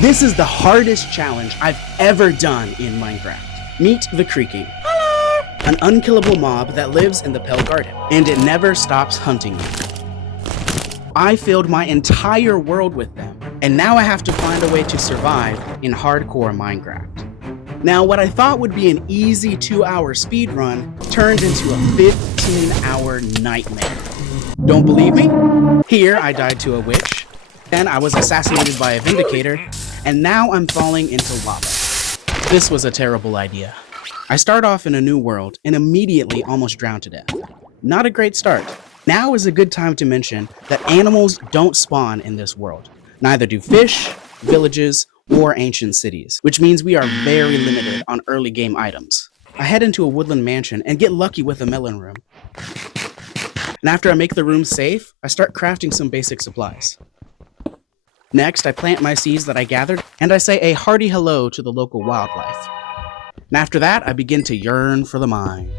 This is the hardest challenge I've ever done in Minecraft. Meet the Creaking. An unkillable mob that lives in the Pale Garden, and it never stops hunting me. I filled my entire world with them, and now I have to find a way to survive in hardcore Minecraft. Now, what I thought would be an easy 2-hour speedrun turned into a 15-hour nightmare. Don't believe me? Here, I died to a witch, then I was assassinated by a vindicator, and now I'm falling into lava. This was a terrible idea. I start off in a new world and immediately almost drown to death. Not a great start. Now is a good time to mention that animals don't spawn in this world. Neither do fish, villages, or ancient cities, which means we are very limited on early game items. I head into a woodland mansion and get lucky with a melon room. And after I make the room safe, I start crafting some basic supplies. Next, I plant my seeds that I gathered, and I say a hearty hello to the local wildlife. And after that, I begin to yearn for the mines.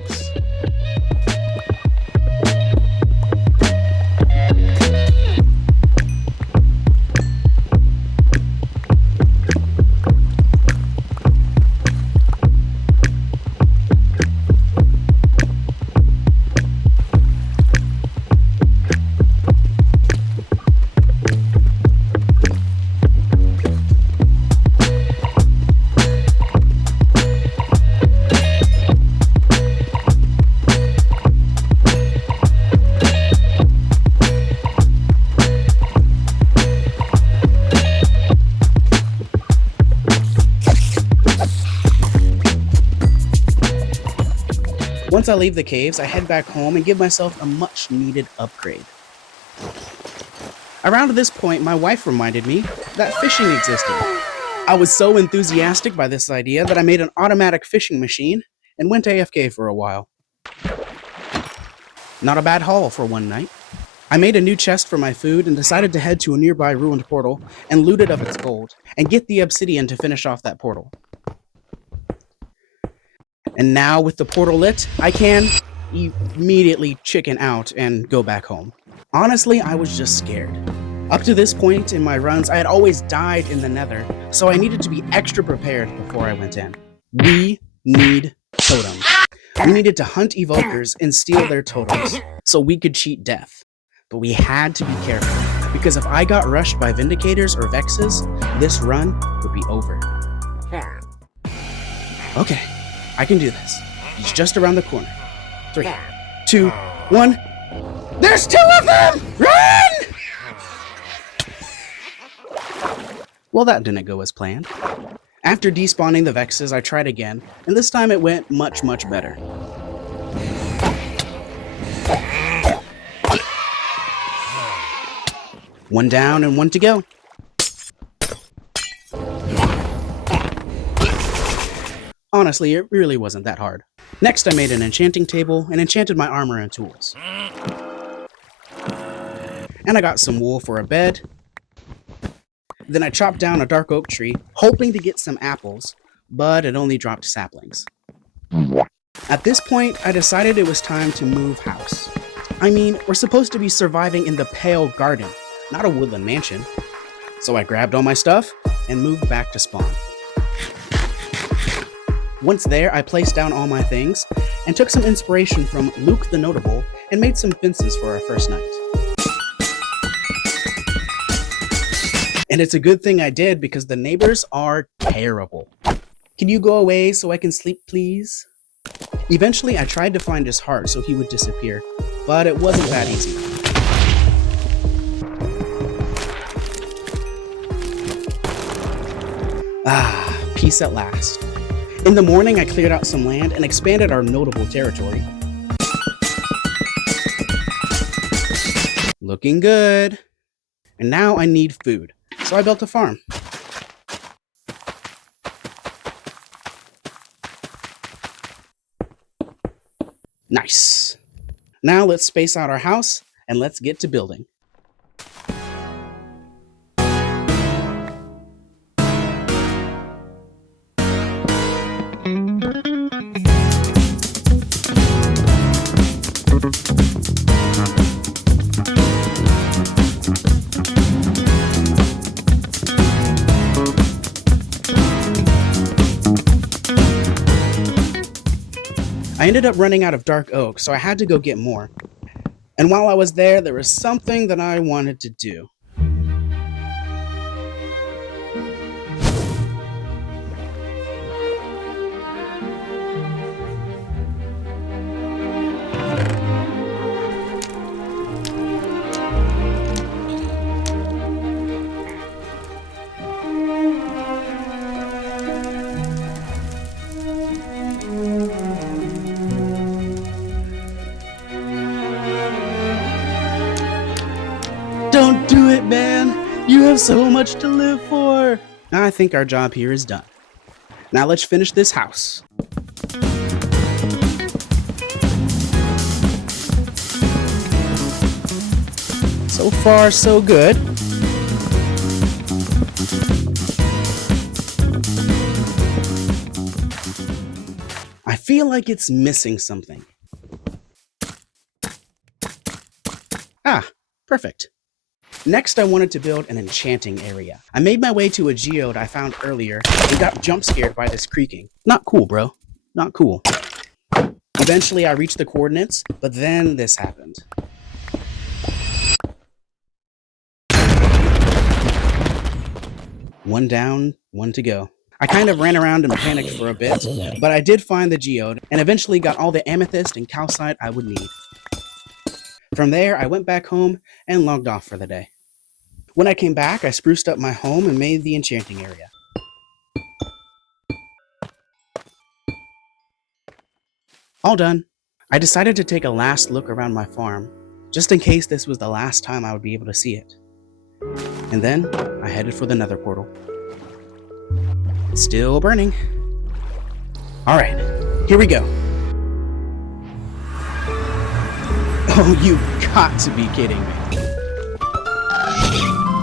Once I leave the caves, I head back home and give myself a much-needed upgrade. Around this point, my wife reminded me that fishing existed. I was so enthusiastic by this idea that I made an automatic fishing machine and went AFK for a while. Not a bad haul for one night. I made a new chest for my food and decided to head to a nearby ruined portal and loot it of its gold and get the obsidian to finish off that portal. And now, with the portal lit, I can immediately chicken out and go back home. Honestly, I was just scared. Up to this point in my runs, I had always died in the Nether, so I needed to be extra prepared before I went in. We need totems. We needed to hunt evokers and steal their totems, so we could cheat death. But we had to be careful, because if I got rushed by Vindicators or Vexes, this run would be over. Okay. I can do this. He's just around the corner. 3, 2, 1. There's 2 of them! Run! Well, that didn't go as planned. After despawning the Vexes, I tried again, and this time it went much, much better. One down and one to go. Honestly, it really wasn't that hard. Next, I made an enchanting table and enchanted my armor and tools. And I got some wool for a bed. Then I chopped down a dark oak tree, hoping to get some apples, but it only dropped saplings. At this point, I decided it was time to move house. I mean, we're supposed to be surviving in the Pale Garden, not a woodland mansion. So I grabbed all my stuff and moved back to spawn. Once there, I placed down all my things and took some inspiration from Luke the Notable and made some fences for our first night. And it's a good thing I did because the neighbors are terrible. Can you go away so I can sleep, please? Eventually, I tried to find his heart so he would disappear, but it wasn't that easy. Peace at last. In the morning, I cleared out some land and expanded our notable territory. Looking good. And now I need food, so I built a farm. Nice. Now let's space out our house and let's get to building. I ended up running out of dark oak, so I had to go get more. And while I was there was something that I wanted to do. Don't do it, man! You have so much to live for! I think our job here is done. Now let's finish this house. So far, so good. I feel like it's missing something. Ah, perfect. Next, I wanted to build an enchanting area. I made my way to a geode I found earlier and got jump scared by this creaking. Not cool, bro. Not cool. Eventually, I reached the coordinates, but then this happened. One down, one to go. I kind of ran around and panicked for a bit, but I did find the geode and eventually got all the amethyst and calcite I would need. From there, I went back home and logged off for the day. When I came back, I spruced up my home and made the enchanting area. All done. I decided to take a last look around my farm, just in case this was the last time I would be able to see it. And then, I headed for the Nether portal. It's still burning. Alright, here we go. Oh, you got to be kidding me.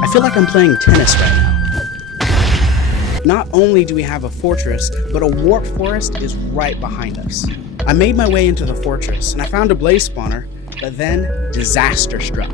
I feel like I'm playing tennis right now. Not only do we have a fortress, but a warp forest is right behind us. I made my way into the fortress, and I found a blaze spawner, but then disaster struck.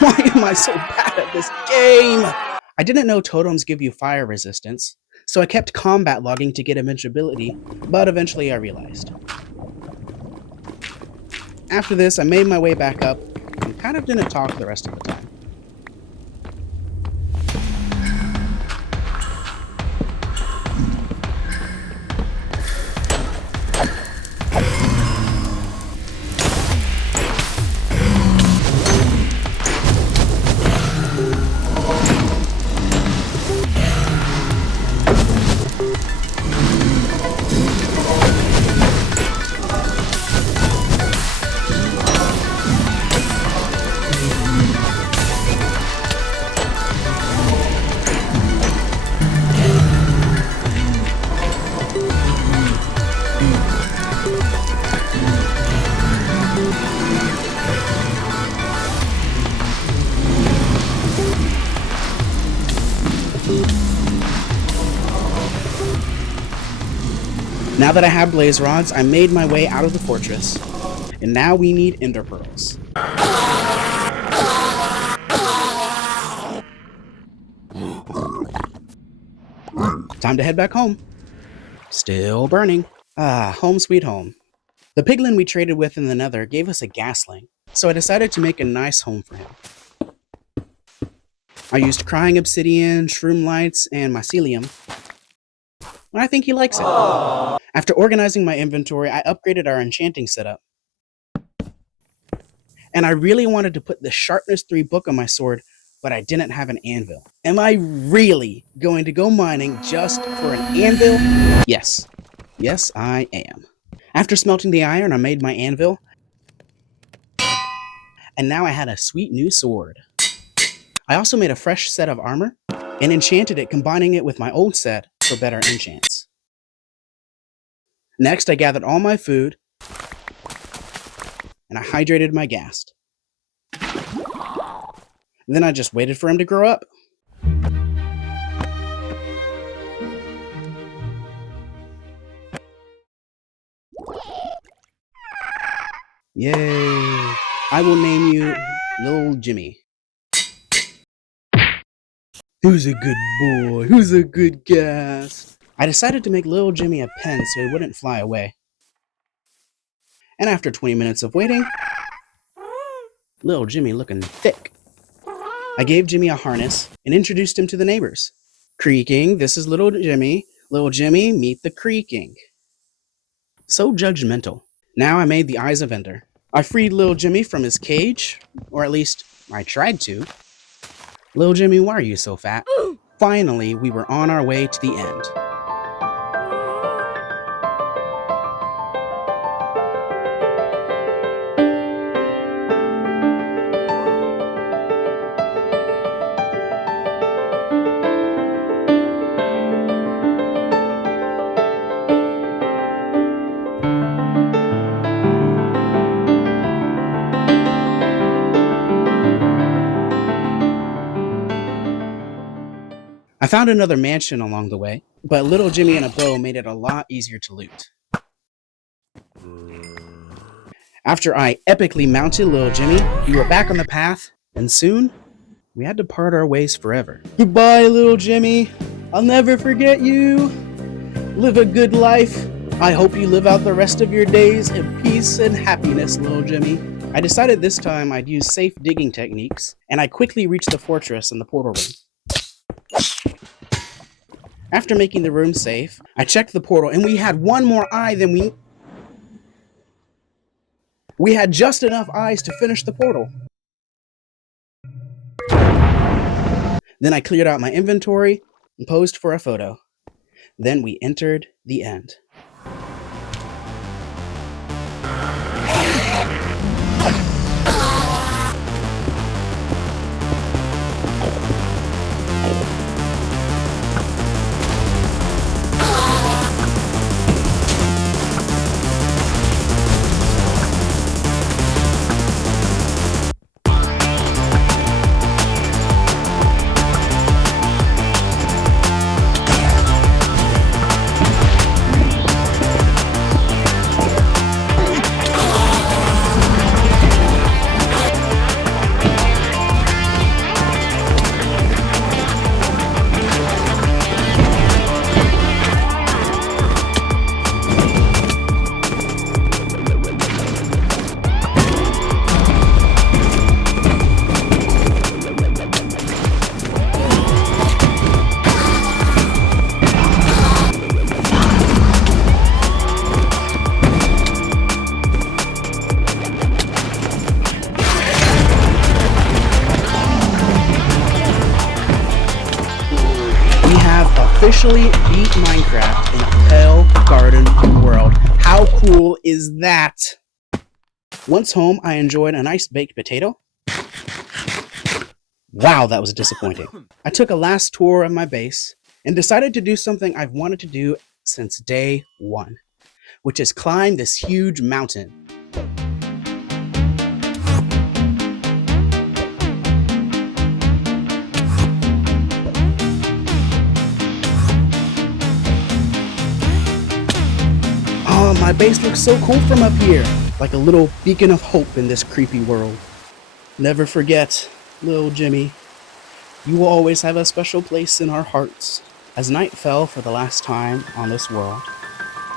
Why am I so bad at this game? I didn't know totems give you fire resistance, so I kept combat logging to get invincibility, but eventually I realized. After this, I made my way back up and kind of didn't talk the rest of the time. Now that I have blaze rods, I made my way out of the fortress. And now we need ender pearls. Time to head back home. Still burning. Ah, home sweet home. The piglin we traded with in the Nether gave us a gasling, so I decided to make a nice home for him. I used crying obsidian, shroom lights, and mycelium. I think he likes it. After organizing my inventory, I upgraded our enchanting setup. And I really wanted to put the sharpness 3 book on my sword, but I didn't have an anvil. Am I really going to go mining just for an anvil? Yes. Yes, I am. After smelting the iron, I made my anvil. And now I had a sweet new sword. I also made a fresh set of armor and enchanted it, combining it with my old set for better enchants. Next, I gathered all my food and I hydrated my ghast. And then I just waited for him to grow up. Yay. I will name you Little Jimmy. Who's a good boy? Who's a good Ghast? I decided to make Little Jimmy a pen so he wouldn't fly away. And after 20 minutes of waiting, Little Jimmy looking thick. I gave Jimmy a harness and introduced him to the neighbors. Creaking, this is Little Jimmy. Little Jimmy, meet the creaking. So judgmental. Now I made the eyes of Ender. I freed Little Jimmy from his cage, or at least I tried to. Little Jimmy, why are you so fat? Finally, we were on our way to the end. I found another mansion along the way, but Little Jimmy and a bow made it a lot easier to loot. After I epically mounted Little Jimmy, we were back on the path, and soon, we had to part our ways forever. Goodbye, Little Jimmy. I'll never forget you. Live a good life. I hope you live out the rest of your days in peace and happiness, Little Jimmy. I decided this time I'd use safe digging techniques, and I quickly reached the fortress and the portal room. After making the room safe, I checked the portal, and we had one more eye than we had just enough eyes to finish the portal. Then I cleared out my inventory and posed for a photo. Then we entered the end. Officially beat Minecraft in a Pale Garden world. How cool is that? Once home, I enjoyed a nice baked potato. Wow, that was disappointing. I took a last tour of my base and decided to do something I've wanted to do since day one, which is climb this huge mountain. Oh, my base looks so cool from up here, like a little beacon of hope in this creepy world. Never forget, Little Jimmy, you will always have a special place in our hearts. As night fell for the last time on this world,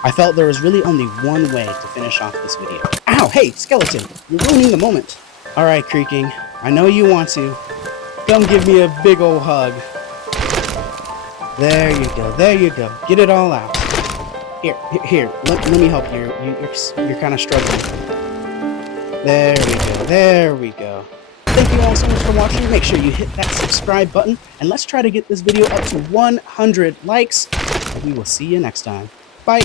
I felt there was really only one way to finish off this video. Ow, hey, skeleton, you're ruining the moment. Alright, Creaking, I know you want to. Come give me a big old hug. There you go, get it all out. Here, let me help you. You're kind of struggling. There we go. Thank you all so much for watching. Make sure you hit that subscribe button, and let's try to get this video up to 100 likes, and we will see you next time. Bye.